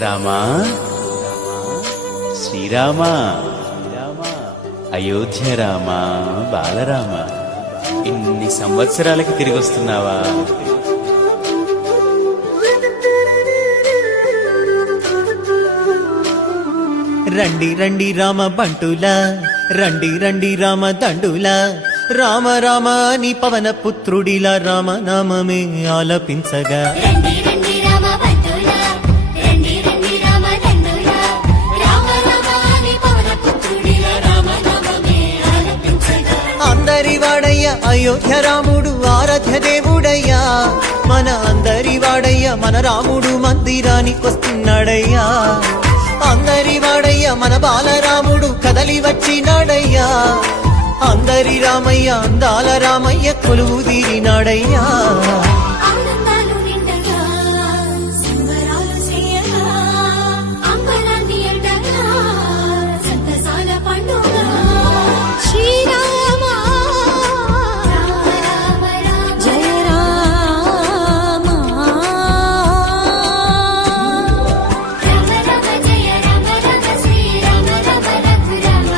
రామా శ్రీరామా అయోధ్య రామా బాలరామ ఇన్ని సంవత్సరాలకి తిరిగి వస్తున్నావా? రండి రండి రామ బంటులా, రండి రండి రామ దండులా, రామ రామ నీ పవన పుత్రుడిలా రామ నామమే ఆలపించగా. రండి రండి రామ బంటులా, రండి రండి రామ దండులా, రామ రామ నీ పవన పుత్రుడిలా రామ నామమే ఆలపించగా. అందరి వాడయ్య అయోధ్య రాముడు ఆరాధ్య దేవుడయ్యా, మన అందరి వాడయ్య మన రాముడు మందిరానికొస్తున్నాడయ్యా. అందరి వాడయ్య మన బాలరాముడు కదలి వచ్చినాడయ్యా, అందరి రామయ్య అందాల రామయ్య కొలువు తీరినాడయ్యా. ఆనందాలు నిండగా సంబరాలు చేయగా, అంబరాన్ని ఎండగా సంతసాల పండుగ. శ్రీరామ రామ రామ రామ జయ రామ, రామ రామ జయ రామ రామ శ్రీరామ రామ రఘురామ,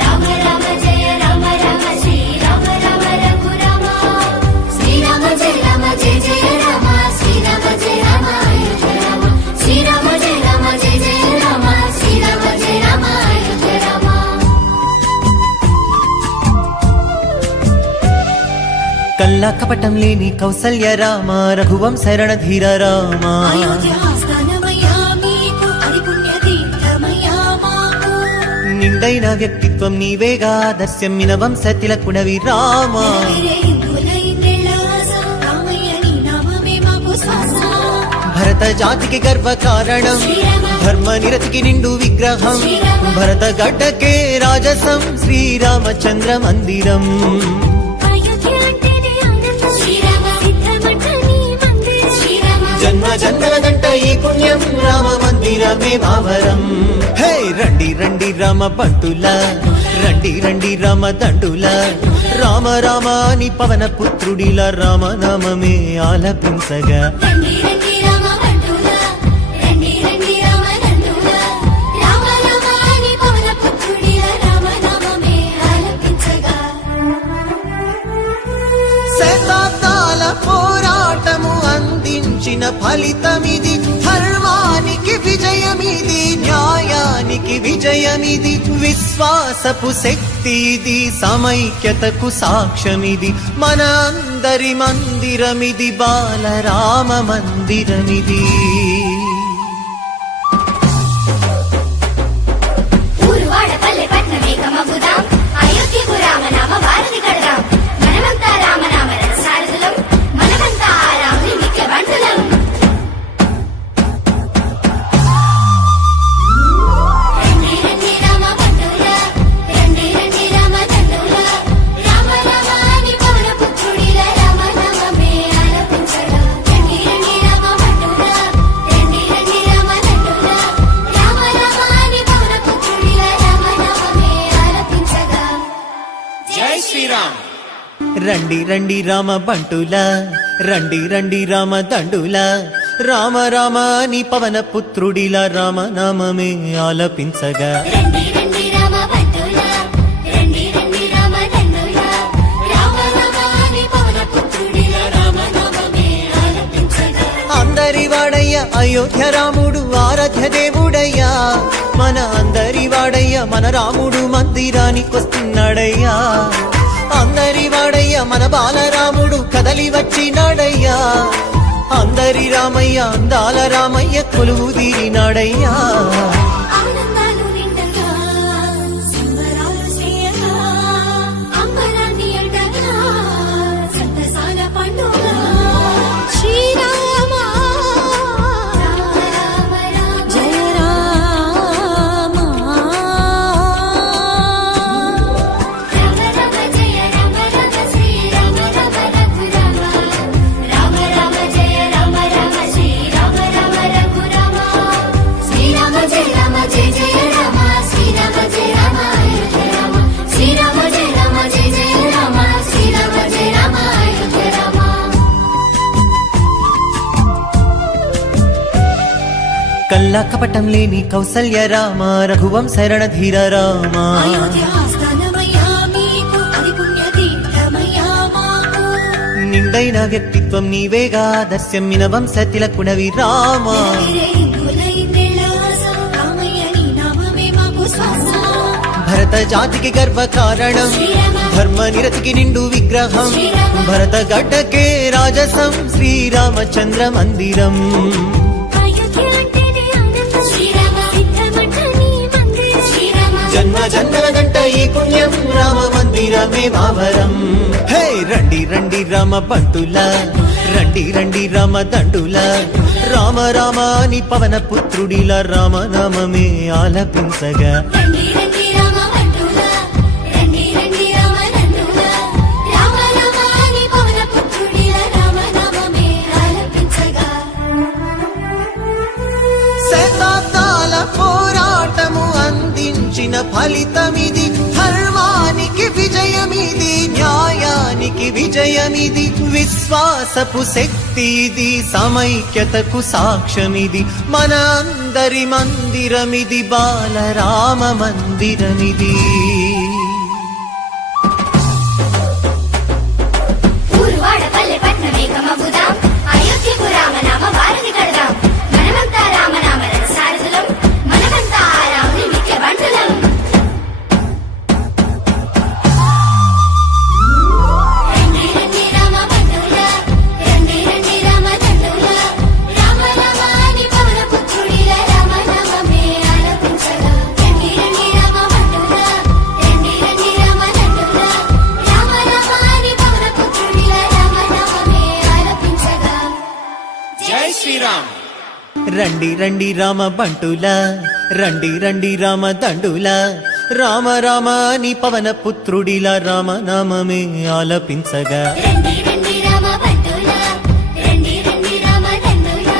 రామ రామ జయ రామ రామ శ్రీరామ రామ రఘురామ, శ్రీరామ జయ రామ జయ జయ రామ, శ్రీరామ జయ రామ అయోధ్య రామ, శ్రీరామ జయ రామ జయ జయ రామ, శ్రీరామ జయ రామ అయోధ్య రామ. కల్లా కపటం లేని కౌసల్య రామ, రఘువంశ రణధీర రామ. అయోధ్య ఆస్థానమయ్యా మీకు, అది పుణ్య తీర్థమయ్యా మాకు. నిండైన వ్యక్తిత్వం నీవేగా, దర్శమ్మిన వంశ తిలకుడవి రామ. నెలవేరే హిందువుల ఇందెళ్ళ ఆశ, రామయ్య నీ నామమే మాకు శ్వాస. భరత జాతికి గర్వ కారణం, శ్రీరామ ధర్మ నిరతికి నిండు విగ్రహం, శ్రీరామ భరత గడ్డకే రాజసం శ్రీరామచంద్ర మందిరం. అయోధ్య అంటేనే ఆనందం, శ్రీరామ సిద్ధమంట నీ మందిరం. శ్రీరామ జన్మ జన్మలదంట ఈ పుణ్యం, రామ మందిరమే మావరం. హే రండి రండి రామ బంటులా, రండి రండి రామ దండులా, రామ రామ నీ పవన పుత్రుడిలా రామ నామమే ఆలపించగా. రండి రండి రామ బంటులా, రండి రండి రామ దండులా, రామ రామ నీ పవన పుత్రుడిలా రామ నామమే ఆలపించగా. శతాబ్దాల పోరాటము అందించిన ఫలితమిది, ధర్మానికి విజయమిది, న్యాయానికి విజయమిది, విశ్వాసపు శక్తిది, సమైక్యతకు సాక్ష్యమిది, మన అందరి మందిరమిది, బాలరామ మందిరమిది. ఊరువాడ పల్లె పట్నమే కమగుదాం, అయోధ్యకు రామనామ భారతి కడదాం, మనమంతా రామనామ రథసారథులం, మనమంతా రాముని నిత్య బంటులం. రండి రండి రామ బంటులా, రండి రండి రామ దండులా, రామ రామ నీ పవన పుత్రుడిలా రామ నామమే ఆలపించగా. రండి రండి రామ బంటులా, రండి రండి రామ దండులా, రామ రామ నీ పవన పుత్రుడిలా రామ నామమే ఆలపించగా. జై శ్రీరామ్. రండి రండి రామ బంటులా, రండి రండి రామ దండులా, రామ రామ నీ పవన పుత్రుడిలా రామ నామమే ఆలపించగా. రండి రండి రామ బంటులా, రండి రండి రామ దండులా, రామ రామ నీ పవన పుత్రుడిలా రామ నామమే ఆలపించగా. అందరి వాడయ్య అయోధ్య రాముడు ఆరాధ్య దేవుడయ్యా, మన అందరి వాడయ్య మన రాముడు మందిరానికొస్తున్నాడయ్యా. అందరి వాడయ్య మన బాలరాముడు కదలి వచ్చినాడయ్యా, అందరి రామయ్య అందాల రామయ్య కొలువు తీరినాడయ్యా. ఆనందాలు నిండగా సంబరాలు చేయగా, అంబరాన్ని ఎండగా సంతసాల పండుగ. శ్రీరామ రామ రామ రామ జయ రామ, రామ రామ జయ రామ రామ శ్రీరామ రామ రఘురామ, రామ రామ జయ రామ రామ శ్రీరామ రామ రఘురామ, శ్రీరామ జయ రామ కల్లా కపటం లేని కౌసల్య రామ రఘువంశ రణధీర రామ అయోధ్యాస్థానమయ్యా మీకు అది పుణ్యతీర్థమయ్యా మాకు. నిండైన వ్యక్తిత్వం నీవేగా దర్శమ్మిన వంశ తిలకుడవి రామ భరత జాతికి గర్వ కారణం ధర్మ నిరతికి నిండు విగ్రహం భరత గడ్డకే రాజసం శ్రీరామచంద్ర మందిరం జన్మ జన్మల గంట ఈ పుణ్యం రామ మందిరమే మావరం. హే రండి రండి రామ బంటుల రండి రండి రామ దండుల రామ రామ అని పవన పుత్రుడిల రామ నామమే ఆలపించగా శతాబ్దాల పోరాటము అందించిన ఫలితమిది ధర్మానికి విజయమిది న్యాయానికి విజయమిది విశ్వాసపు శక్తి ఇది సమైక్యతకు సాక్ష్యమిది మన అందరి మందిరమిది బాలరామ మందిరమిది. ఊరువాడ పల్లె పట్నమే కమబుదాం అయోధ్యకు రామనామ వారధి కడదాం మనమంతా రామనామ సారథులం మనమంతా రాముని నిత్య బంటులం. రండి రండి రామ బంటులా రండి రండి రామ దండులా రామ రామ అని పవన పుత్రుడిల రామ నామమే ఆలపించగా రండి రండి రామ బంటులా రండి రండి రామ దండులా రామ రామ అని పవన పుత్రుడిల రామ నామమే ఆలపించగా. జై శ్రీరామ్. రండి రండి రామ బంటుల రండి రండి రామ దండుల రామ రామ అని పవన పుత్రుడిల రామ నామమే ఆలపించగా రండి రండి రామ బంటులా రండి రండి రామ దండులా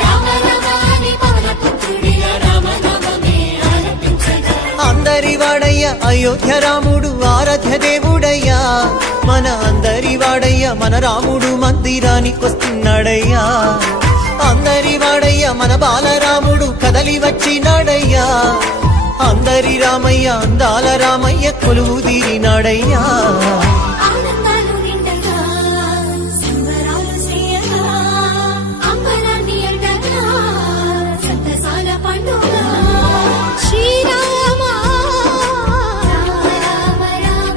రామ రామ అని పవన పుత్రుడిల రామ నామమే ఆలపించగా. అందరి వాడయ్య అయోధ్య రాముడు ఆరాధ్య దేవుడయ్యా మన అందరి వాడయ్య మన రాముడు మందిరానికొస్తున్నాడయ్యా అందరి వాడయ్య మన బాలరాముడు కదలి వచ్చినాడయ్యా అందరి రామయ్య అందాల రామయ్య కొలువు తీరినాడయ్యా ఆనందాలు నిండగా సంబరాలు చేయగా అంబరాన్ని అంటగా సంతసాల పండుగ శ్రీరామ రామ రామ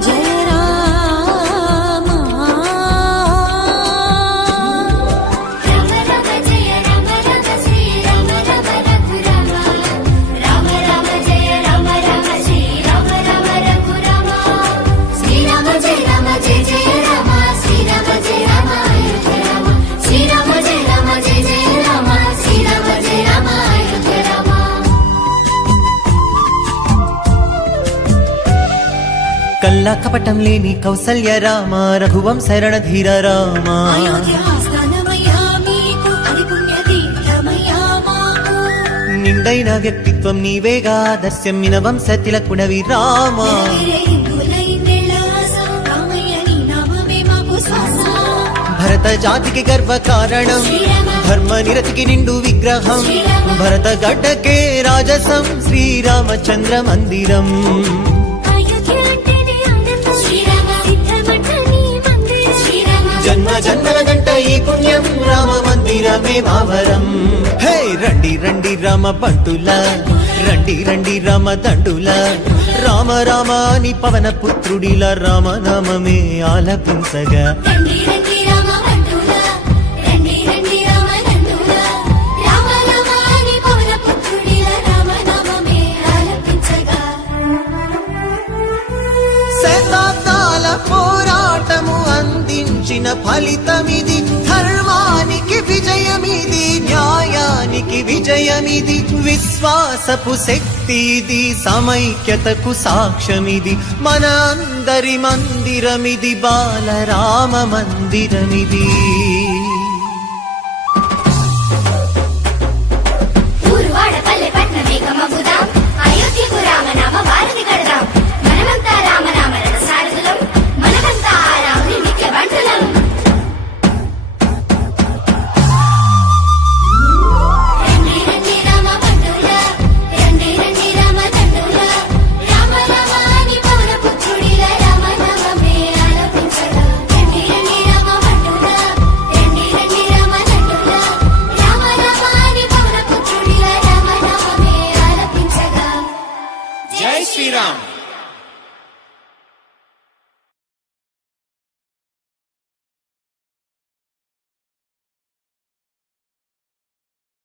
జయ రామ రామ రామ జయ రామ రామ శ్రీ రామ రామ రఘురామ రామ రామ జయ రామ రామ శ్రీ రామ రామ రఘురామ శ్రీరామ జయ రామ జయ జయ రామ శ్రీరామ జయ రామ అయోధ్య రామ శ్రీరామ జయ రామ జయ జయ రామ శ్రీరామ జయ రామ అయోధ్య రామ. కల్లా కపటం లేని కౌసల్య రామ రఘువంశ రణధీర రామ అయోధ్యాస్థానమయ్యా మీకు అది పుణ్యతీర్థమయ్యా మాకు. నిండైన వ్యక్తిత్వం నీవేగా దర్శమ్మిన వంశ తిలకుడవి రామ భరత జాతికి గర్వ కారణం ధర్మ నిరతికి నిండు విగ్రహం భరత గడ్డకే రాజసం శ్రీరామచంద్ర మందిరం జన్మ జన్మల గంట ఈ పుణ్యం రామ మందిరమే మావరం. హే రండి రండి రామ బంటుల రండి రండి రామ దండుల రామ రామ అని పవన పుత్రుడిల రామ నామమే ఆలపించగా రండి రండి రామ బంటులా రండి రండి రామ నందులా రామ రామ అని పవన పుత్రుడిల రామ నామమే ఆలపించగా. శతాబ్దాల పోరాటము అందించిన ఫలితమిది ధర్మానికి విజయమిది న్యాయానికి విజయమిది విశ్వాసపు శక్తి ఇది సమైక్యతకు సాక్ష్యమిది మన అందరి మందిరమిది బాలరామ మందిరమిది.